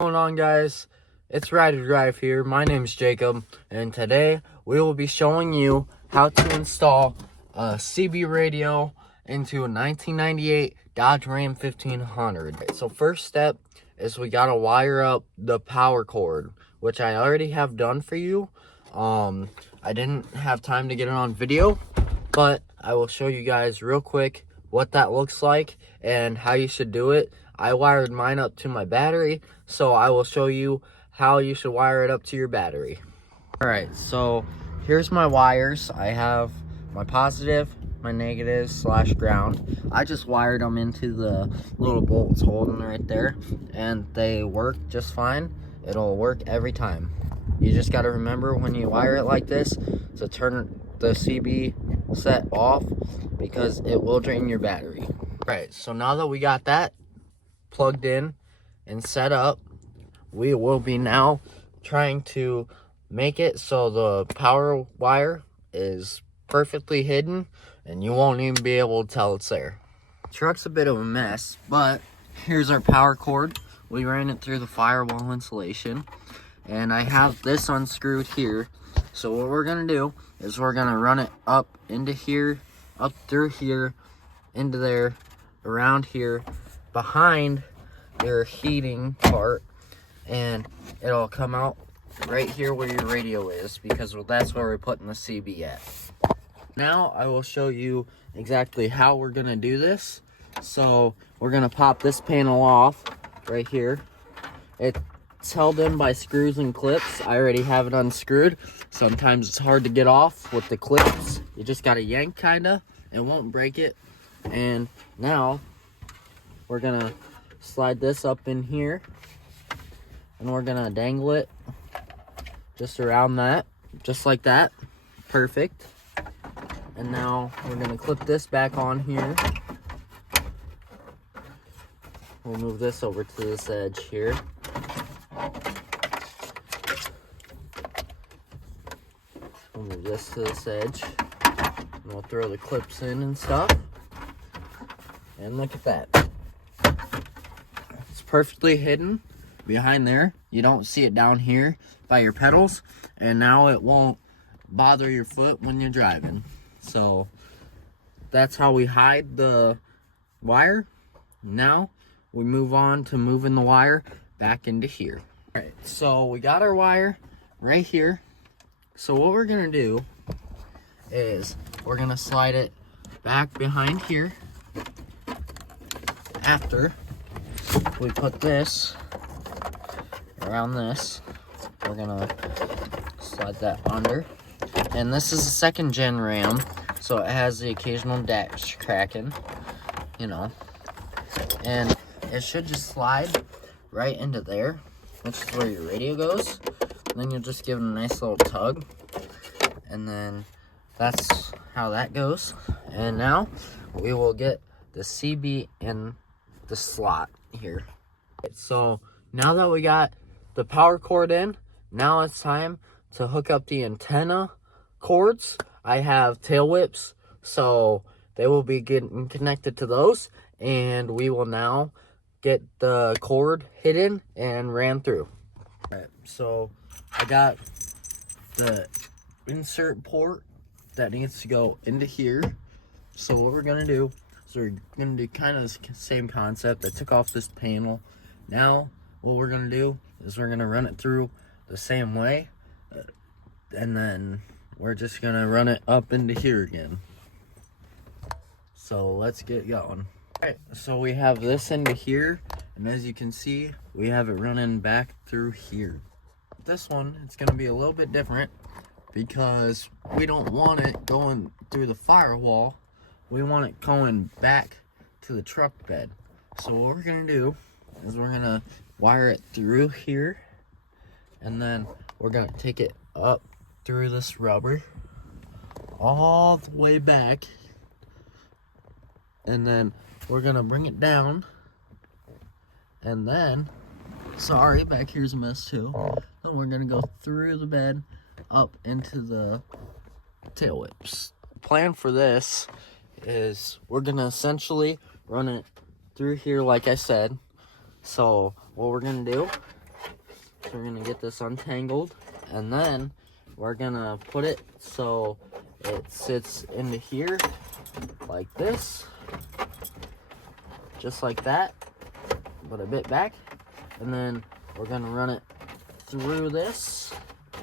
What's going on, guys? It's Ride to Drive here. My name's Jacob, and today we will be showing you how to install a CB radio into a 1998 Dodge Ram 1500. So first step is we gotta wire up the power cord, which I already have done for you. I didn't have time to get it on video, but I will show you guys real quick what that looks like and how you should do it. I wired mine up to my battery, so I will show you how you should wire it up to your battery. Alright, so here's my wires. I have my positive, my negative / ground. I just wired them into the little bolts holding right there, and they work just fine. It'll work every time. You just got to remember when you wire it like this to turn the CB set off, because it will drain your battery. Alright, so now that we got that plugged in and set up, we will be now trying to make it so the power wire is perfectly hidden and you won't even be able to tell it's there. Truck's a bit of a mess, but here's our power cord. We ran it through the firewall insulation, and I have this unscrewed here. So what we're gonna do is we're gonna run it up into here, up through here, into there, around here, behind your heating part, and it'll come out right here where your radio is, because that's where we're putting the CB at. Now I will show you exactly how we're gonna do this. So we're gonna pop this panel off right here. It's held in by screws and clips. I already have it unscrewed. Sometimes it's hard to get off with the clips. You just gotta yank kinda. It won't break it. And now we're gonna slide this up in here, and we're gonna dangle it just around that, just like that. Perfect. And now we're gonna clip this back on here. We'll move this over to this edge here. We'll move this to this edge, and we'll throw the clips in and stuff. And look at that. It's perfectly hidden behind there. You don't see it down here by your pedals, and now it won't bother your foot when you're driving. So that's how we hide the wire. Now we move on to moving the wire back into here. All right, so we got our wire right here. So what we're gonna do is we're gonna slide it back behind here. After we put this around this, we're gonna slide that under. And this is a 2nd gen Ram, so it has the occasional dash cracking, you know. And it should just slide right into there, which is where your radio goes. And then you'll just give it a nice little tug, and then that's how that goes. And now we will get the CB in the slot here. So now that we got the power cord in, now it's time to hook up the antenna cords. I have tail whips, so they will be getting connected to those, and we will now get the cord hidden and ran through. All right, so I got the insert port that needs to go into here. So what we're gonna do is we're gonna do kind of the same concept. I took off this panel. Now what we're gonna do is we're gonna run it through the same way, and then we're just gonna run it up into here again. So let's get going. All right, so we have this into here, and as you can see, we have it running back through here. This one, it's gonna be a little bit different, because we don't want it going through the firewall. We want it going back to the truck bed. So what we're gonna do is we're gonna wire it through here, and then we're gonna take it up through this rubber all the way back, and then we're gonna bring it down, and then, sorry, back here's a mess too. Then we're gonna go through the bed up into the tail whips. Plan for this is we're gonna essentially run it through here like I said. So what we're gonna do So we're gonna get this untangled, and then we're gonna put it so it sits into here like this, just like that, but a bit back. And then we're gonna run it through this,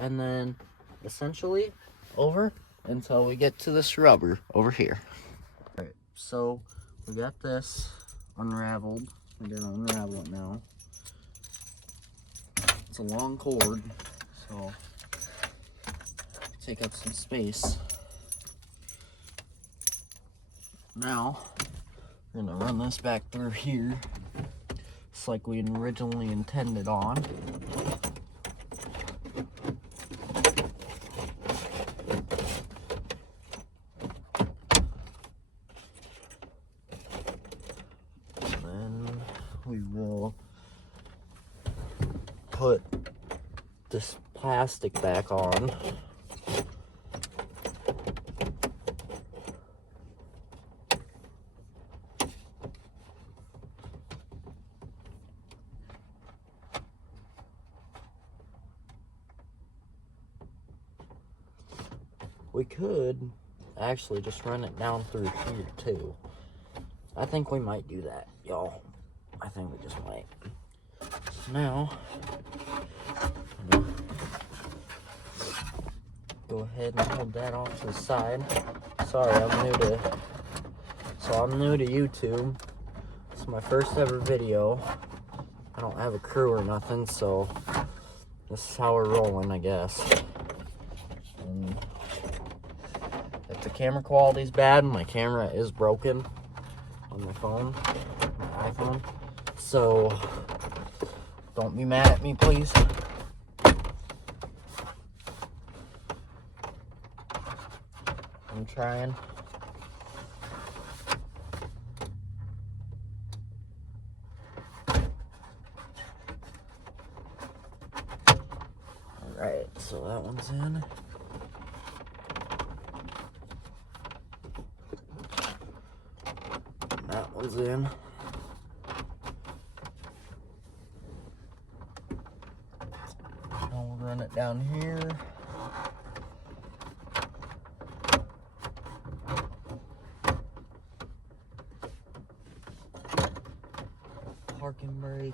and then essentially over until we get to this rubber over here. All right, so we got this unraveled. We're gonna unravel it now. It's a long cord, so take up some space. Now we're gonna run this back through here, just like we originally intended on. Then we will put this plastic back on. We could actually just run it down through here too. I think we might do that, y'all. I think we just might. So now, go ahead and hold that off to the side. Sorry, I'm new to YouTube. It's my first ever video. I don't have a crew or nothing, so this is how we're rolling, I guess. And if the camera quality is bad, my camera is broken on my phone, my iPhone. So don't be mad at me, please. I'm trying. Alright, so that one's in. That one's in. Now we'll run it down here. Parking brake.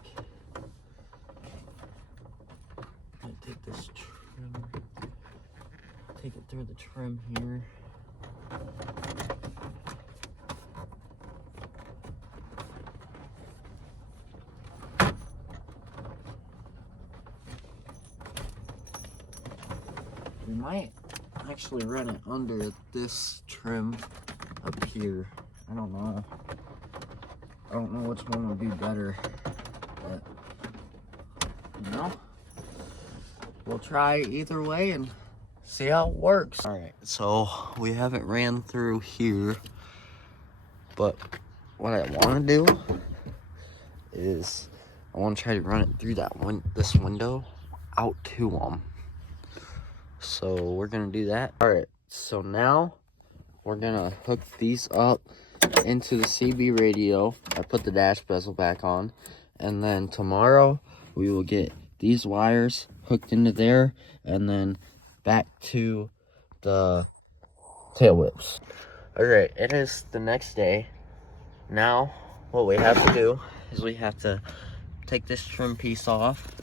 I'm gonna take this trim, take it through the trim here. We might actually run it under this trim up here. I don't know. I don't know which one would be better, but you know, we'll try either way and see how it works. All right, so we haven't ran through here, but what I want to do is I want to try to run it through this window out to them. So we're gonna do that. All right, so now we're gonna hook these up into the CB radio. I put the dash bezel back on, and then tomorrow we will get these wires hooked into there and then back to the tail whips. All right, it is the next day. Now what we have to do is we have to take this trim piece off,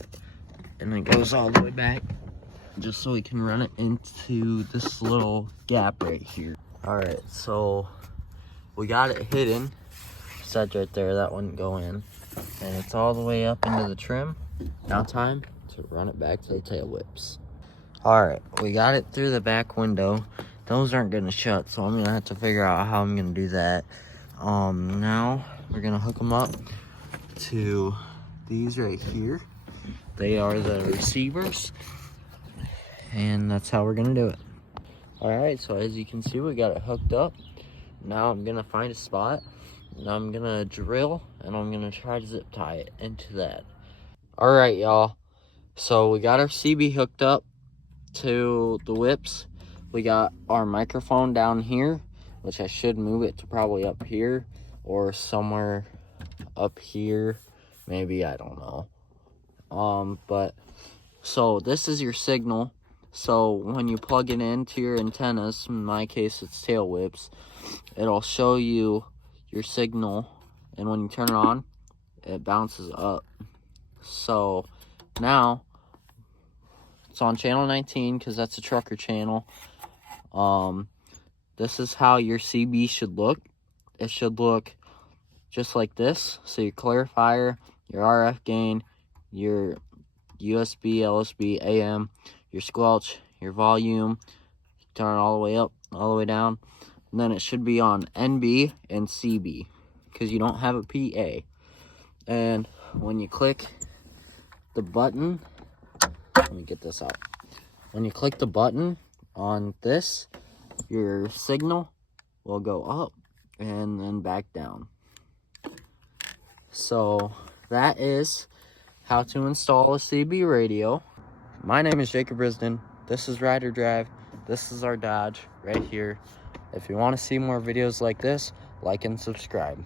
and it goes all the way back just so we can run it into this little gap right here. All right, so we got it hidden. Said right there that wouldn't go in, and it's all the way up into the trim. Now time to run it back to the tail whips. All right, we got it through the back window. Those aren't gonna shut, so I'm gonna have to figure out how I'm gonna do that. Now we're gonna hook them up to these right here. They are the receivers, and that's how we're gonna do it. All right, so as you can see, we got it hooked up. Now I'm gonna find a spot, and I'm gonna drill, and I'm gonna try to zip tie it into that. All right, y'all, so we got our CB hooked up to the whips. We got our microphone down here, which I should move it to probably up here or somewhere up here, maybe, I don't know. But So this is your signal. So when you plug it into your antennas, in my case it's tail whips, it'll show you your signal, and when you turn it on, it bounces up. So now it's on channel 19 because that's a trucker channel. This is how your CB should look. It should look just like this. So your clarifier, your RF gain, your USB, LSB, AM, your squelch, your volume, turn it all the way up, all the way down. And then it should be on NB and CB because you don't have a PA. And when you click the button, let me get this out. When you click the button on this, your signal will go up and then back down. So that is how to install a CB radio. My name is Jacob Risden. This is Ride or Drive. This is our Dodge right here. If you want to see more videos like this, like and subscribe.